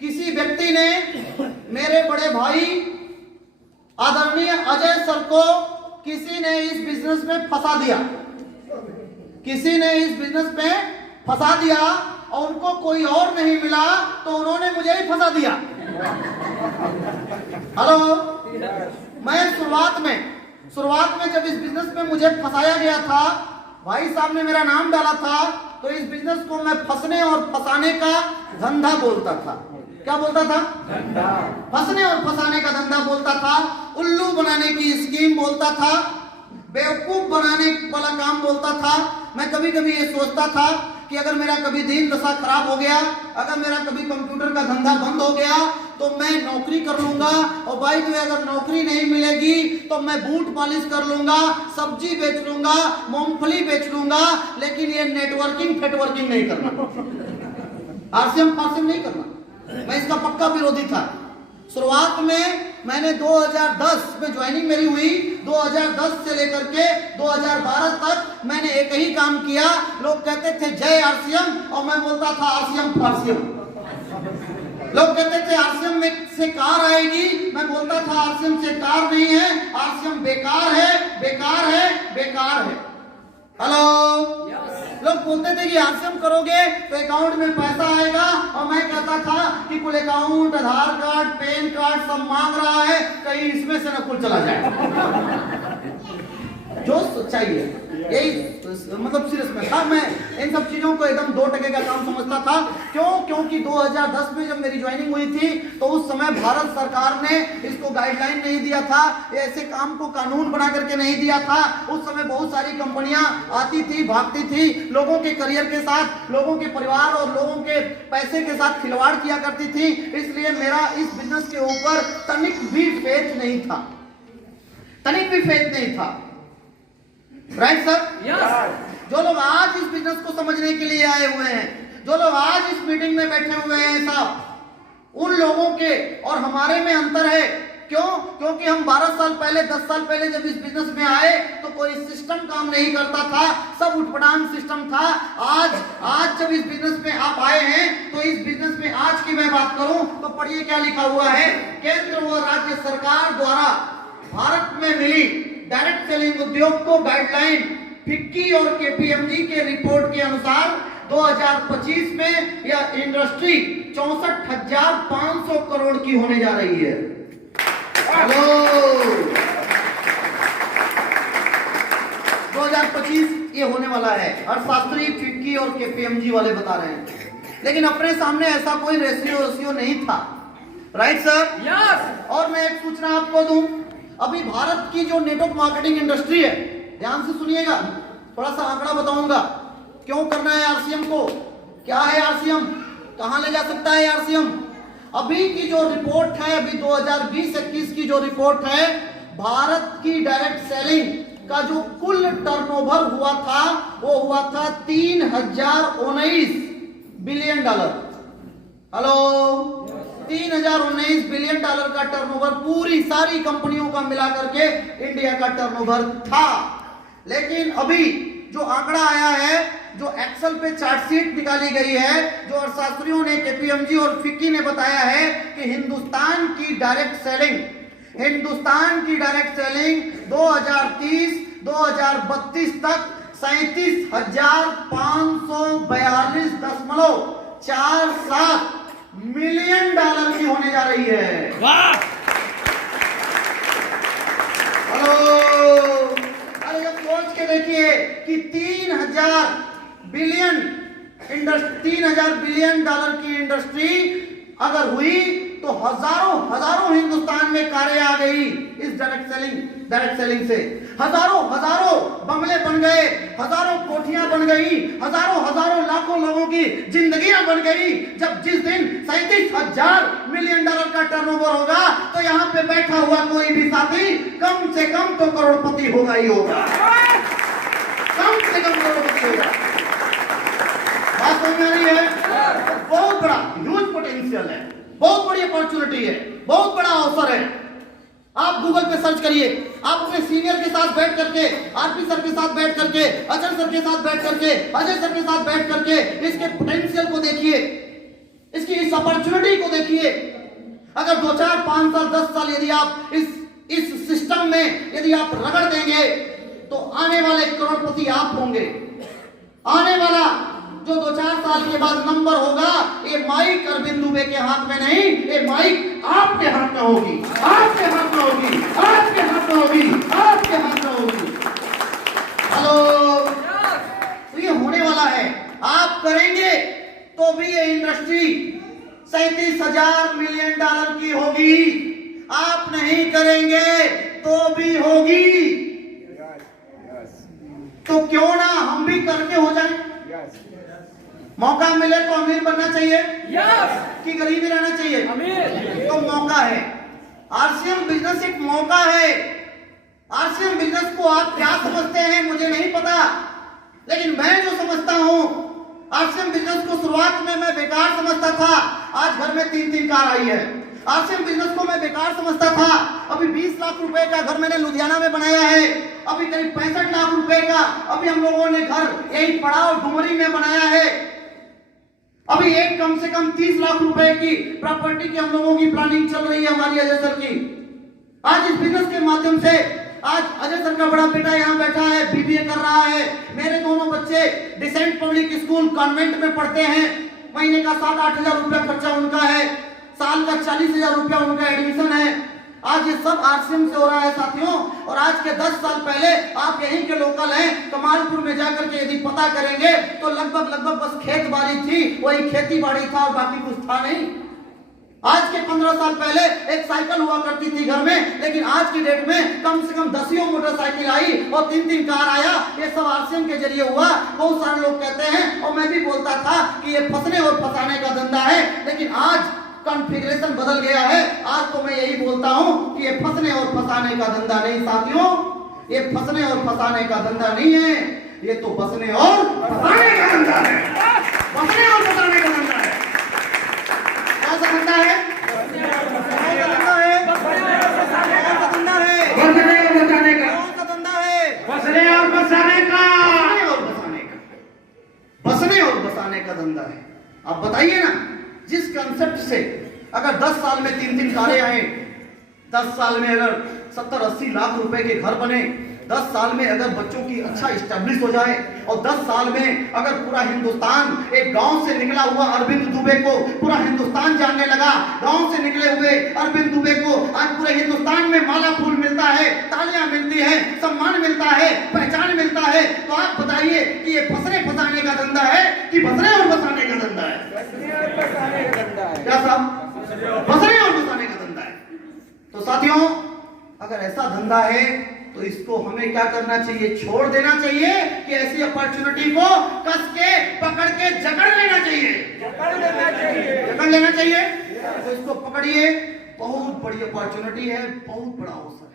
किसी व्यक्ति ने मेरे बड़े भाई आदरणीय अजय सर को किसी ने इस बिजनेस में फंसा दिया, किसी ने इस बिजनेस में फंसा दिया और उनको कोई और नहीं मिला तो उन्होंने मुझे ही फंसा दिया। हेलो, मैं शुरुआत में जब इस बिजनेस में मुझे फंसाया गया था, भाई साहब ने मेरा नाम डाला था, तो इस बिजनेस को मैं फंसने और फंसाने का धंधा बोलता था। क्या बोलता था? फंसने और फंसाने का धंधा बोलता था, उल्लू बनाने की स्कीम बोलता था, बेवकूफ बनाने वाला काम बोलता था। मैं कभी कभी ये सोचता था कि अगर मेरा कभी दीन दशा खराब हो गया, अगर मेरा कभी कंप्यूटर का धंधा बंद हो गया तो मैं नौकरी कर लूंगा, और भाई तुम्हें अगर नौकरी नहीं मिलेगी तो मैं बूट पॉलिश कर लूंगा, सब्जी बेच लूंगा, मूंगफली बेच लूंगा, लेकिन ये नेटवर्किंग फेटवर्किंग नहीं करना, आरसीएम फारसीएम नहीं करना। मैं इसका पक्का विरोधी था। शुरुआत में मैंने 2010 में ज्वाइनिंग मेरी हुई, 2010 से लेकर के 2012 तक मैंने एक ही काम किया। लोग कहते थे जय आरसीएम और मैं बोलता था आरसीएम फारसीएम। लोग कहते थे आरसीएम में से कार आएगी, मैं बोलता था आरसीएम से कार नहीं है, आरसीएम बेकार है, बेकार है, बेकार है। हेलो, लोग बोलते थे कि आरसीएम करोगे तो अकाउंट में पैसा आएगा, और मैं कहता था कि कुल अकाउंट, आधार कार्ड, पैन कार्ड सब मांग रहा है, कहीं इसमें से न कुल चला जाए। जो सच्चाई है यही, मतलब सीरियस में था। मैं इन सब चीजों को एकदम 2% का काम समझता था। क्यों? क्योंकि 2010 में जब मेरी ज्वाइनिंग हुई थी तो उस समय भारत सरकार ने इसको गाइडलाइन नहीं दिया था, ऐसे काम को कानून बना करके नहीं दिया था। उस समय बहुत सारी कंपनियां आती थी, भागती थी, लोगों के करियर के साथ, लोगों के परिवार और लोगों के पैसे के साथ खिलवाड़ किया करती थी। इसलिए मेरा इस बिजनेस के ऊपर तनिक भी फेथ नहीं था, तनिक भी फेथ नहीं था। Right sir? जो लोग आज इस बिजनेस को समझने के लिए आए हुए हैं, जो लोग आज इस मीटिंग में बैठे हुए हैं साहब, उन लोगों के और हमारे में अंतर है। क्यों? क्योंकि हम 12 साल पहले, 10 साल पहले जब इस बिजनेस में आए तो कोई सिस्टम काम नहीं करता था, सब उठपटांग सिस्टम था। आज जब इस बिजनेस में आप आए हैं तो इस बिजनेस में आज की मैं बात करूं तो पढ़िए क्या लिखा हुआ है। केंद्र व राज्य सरकार द्वारा भारत में मिली डायरेक्ट सेलिंग उद्योग को गाइडलाइन फिक्की और केपीएमजी के रिपोर्ट के अनुसार 2025 में यह इंडस्ट्री 64,500 करोड़ की होने जा रही है। हेलो, 2025 ये होने वाला है, अर्थशास्त्री फिक्की और केपीएमजी वाले बता रहे हैं, लेकिन अपने सामने ऐसा कोई रेशियो नहीं था। Right sir? यस। और मैं एक सूचना आपको दूं, अभी भारत की जो नेटवर्क मार्केटिंग इंडस्ट्री है, ध्यान से सुनिएगा, थोड़ा सा आंकड़ा बताऊंगा। क्यों करना है आरसीएम को, क्या है आरसीएम, कहां ले जा सकता है आरसीएम। अभी की जो रिपोर्ट है, अभी 2020-21 की जो रिपोर्ट है, भारत की डायरेक्ट सेलिंग का जो कुल टर्नओवर हुआ था वो हुआ था 3019 billion dollar. Hello, 3019 billion dollar का टर्नओवर पूरी सारी कंपनियों का मिलाकर के इंडिया का टर्नओवर था। लेकिन अभी जो आंकड़ा आया है, जो एक्सेल पे चार्टशीट निकाली गई है, जो अर्थशास्त्रियों ने, केपीएमजी और फिक्की ने बताया है कि हिंदुस्तान की डायरेक्ट सेलिंग 2030-2032 तक 37,542.47 मिलियन डॉलर की होने जा रही है। वाह! हेलो, अरे जब सोच के देखिए कि 3,000 बिलियन डॉलर की इंडस्ट्री अगर हुई तो हजारों हिंदुस्तान में कारें आ गई इस डायरेक्ट सेलिंग से। हजारों बंगले बन गए, हजारों कोठियां बन गई, हजारों लाखों लोगों की जिंदगियां बन गई। जब जिस दिन 37,000 मिलियन डॉलर का टर्नओवर होगा तो यहाँ पे बैठा हुआ कोई भी साथी कम से कम तो करोड़पति होगा ही होगा, कम से कम करोड़पति होगा। बात समझ में आ रही है? बहुत बड़ा ह्यूज पोटेंशियल है, बहुत बड़ी अपॉर्चुनिटी है, बहुत बड़ा अवसर है। आप गूगल पे सर्च करिए, आप अपने सीनियर के साथ बैठ करके, आरपी सर के साथ बैठ करके, अचल सर के साथ बैठ करके, अजय सर के साथ बैठ करके इसके पोटेंशियल को देखिए। इसकी इस अपॉर्चुनिटी को देखिए। अगर 2 4 5 साल 10 साल यदि आप इस सिस्टम में यदि आप रगड़ देंगे तो आने वाले करोड़पति आप होंगे। आने वाला जो 2 4 साल के बाद नंबर होगा, ये माइक अरविंद दुबे के हाथ में नहीं, ये माइक आपके हाथ में होगी, आपके हाथ में होगी, आपके हाथ में होगी, आपके हाथ में होगी। हेलो, तो ये होने वाला है। आप करेंगे तो भी ये इंडस्ट्री 37,000 मिलियन डॉलर की होगी। आप नहीं करेंगे तो भी होगी। तो क्यों ना हम भी करके हो जाएं? मौका मिले तो अमीर बनना चाहिए कि गरीब ही रहना चाहिए? तो मौका है। आरसीएम बिजनेस एक मौका है। आरसीएम बिजनेस को आप क्या समझते हैं मुझे नहीं पता, लेकिन मैं जो समझता हूं, आरसीएम बिजनेस को शुरुआत में मैं बेकार समझता था। आज घर में 3 कार आई है। आरसीएम बिजनेस को मैं बेकार समझता था। अभी 20 लाख रुपए का घर मैंने लुधियाना में बनाया है। अभी करीब 65 लाख रुपए का अभी हम लोगों ने घर यही पड़ाव डुमरी में बनाया है। अभी एक कम से कम 30 लाख रुपए की प्रॉपर्टी की हम लोगों की प्लानिंग चल रही है हमारी अजय सर की। आज इस बिजनेस के माध्यम से आज अजय सर का बड़ा बेटा यहाँ बैठा है, बीबीए कर रहा है। मेरे दोनों बच्चे डिसेंट पब्लिक स्कूल कॉन्वेंट में पढ़ते हैं। महीने का 7-8 हजार रुपया खर्चा उनका है, साल का 40,000 रुपया उनका एडमिशन है। आज ये सब आरसीएम से हो रहा है साथियों। और आज के 10 साल पहले आप यहीं के लोकल हैं, कमालपुर में जाकर के यदि पता करेंगे तो लगभग बस खेत बाड़ी थी, वही खेती बाड़ी था और बाकी कुछ था नहीं। आज के 15 साल पहले एक साइकिल हुआ करती थी घर में, लेकिन आज की डेट में कम से कम 10 मोटरसाइकिल आई और 3 कार आया। ये सब आरसीएम के जरिए हुआ। बहुत सारे लोग कहते हैं, और मैं भी बोलता था कि ये फंसने और फंसाने का धंधा है, लेकिन आज कॉन्फ़िगरेशन बदल गया है। आज तो मैं यही बोलता हूं कि ये फंसने और फंसाने का धंधा नहीं साथियों, ये फंसने और फंसाने का धंधा नहीं है, ये तो बसने और फंसाने का धंधा है। बसने और फंसाने का धंधा है। कौन सा धंधा है? कौन सा धंधा है? कौन सा धंधा है? बसने और फंसाने का। कौन सा धंधा है? बसने और फंसाने का। बसने और फंसाने का, बसने और फंसाने का धंधा है। आप बताइए ना, जिस कंसेप्ट से अगर 10 साल में 3 कारें आए, 10 साल में अगर 70-80 लाख रुपए के घर बने, 10 साल में अगर बच्चों की अच्छा स्टैब्लिश हो जाए, और 10 साल में अगर पूरा हिंदुस्तान एक गांव से निकला हुआ अरविंद दुबे को पूरा हिंदुस्तान जानने लगा, गांव से निकले हुए अरविंद दुबे को आज पूरे हिंदुस्तान में माला फूल मिलता है, तालियां मिलती है, सम्मान मिलता है, पहचान मिलता है, तो आप बताइए कि ये फंसने फंसाने का धंधा है कि बसने और बसाने का धंधा है? क्या साहब? बसने और बसाने का धंधा है। तो साथियों, अगर ऐसा धंधा है तो इसको हमें क्या करना चाहिए? छोड़ देना चाहिए कि ऐसी अपॉर्चुनिटी को कस के पकड़ के जकड़ लेना चाहिए? जकड़ लेना चाहिए। तो इसको पकड़िए, बहुत बड़ी अपॉर्चुनिटी है, बहुत बड़ा अवसर।